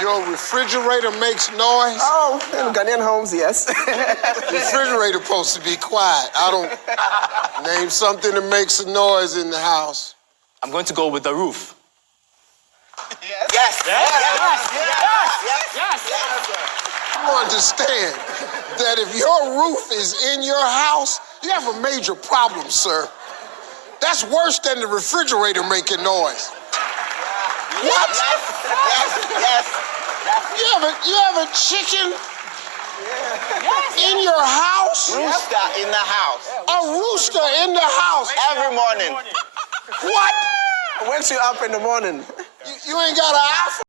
Your refrigerator makes noise? Oh, in Ghanaian homes, yes. Refrigerator supposed to be quiet. I don't name something that makes a noise in the house. I'm going to go with the roof. Yes. Yes. You understand that if your roof is in your house, you have a major problem, sir. That's worse than the refrigerator making noise. What? Yes. You have a chicken in your house? Rooster in the house. A rooster in the house? Every morning. What? Wakes you up in the morning. You ain't got an iPhone?